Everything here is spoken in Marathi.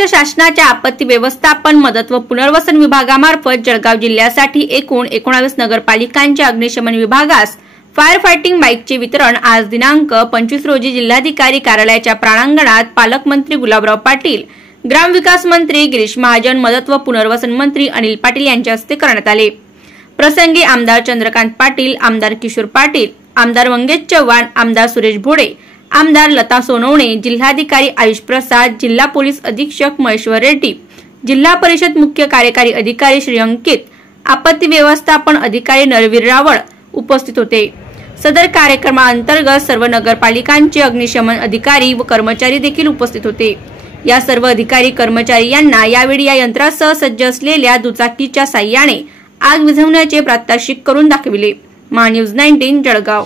महाराष्ट्र शासनाच्या आपत्ती व्यवस्थापन मदत व पुनर्वसन विभागामार्फत जळगाव जिल्ह्यासाठी एकूण 19 नगरपालिकांच्या अग्निशमन विभागास फायर फायटिंग बाईकचे वितरण आज दिनांक 25 रोजी जिल्हाधिकारी कार्यालयाच्या प्रांगणात पालकमंत्री गुलाबराव पाटील, ग्रामविकास मंत्री गिरीश महाजन, मदत व पुनर्वसन मंत्री अनिल पाटील यांच्या हस्ते करण्यात आले। प्रसंगी आमदार चंद्रकांत पाटील, आमदार किशोर पाटील, आमदार मंगेश चव्हाण, आमदार सुरेश भोडे, आमदार लता सोनवणे, जिल्हाधिकारी आयुष प्रसाद, जिल्हा पोलीस अधीक्षक महेश्वर रेड्डी, जिल्हा परिषद मुख्य कार्यकारी अधिकारी श्री अंकित, आपत्ती व्यवस्थापन अधिकारी नरवीर रावळ उपस्थित होते। सदर कार्यक्रमाअंतर्गत सर्व नगरपालिकांचे अग्निशमन अधिकारी व कर्मचारी देखील उपस्थित होते। या सर्व अधिकारी कर्मचारी यांना यावेळी या यंत्रासह सज्ज असलेल्या दुचाकीच्या साह्याने आग विझवण्याचे प्रात्यक्षिक करून दाखविले। महान्यूज 19 जळगाव।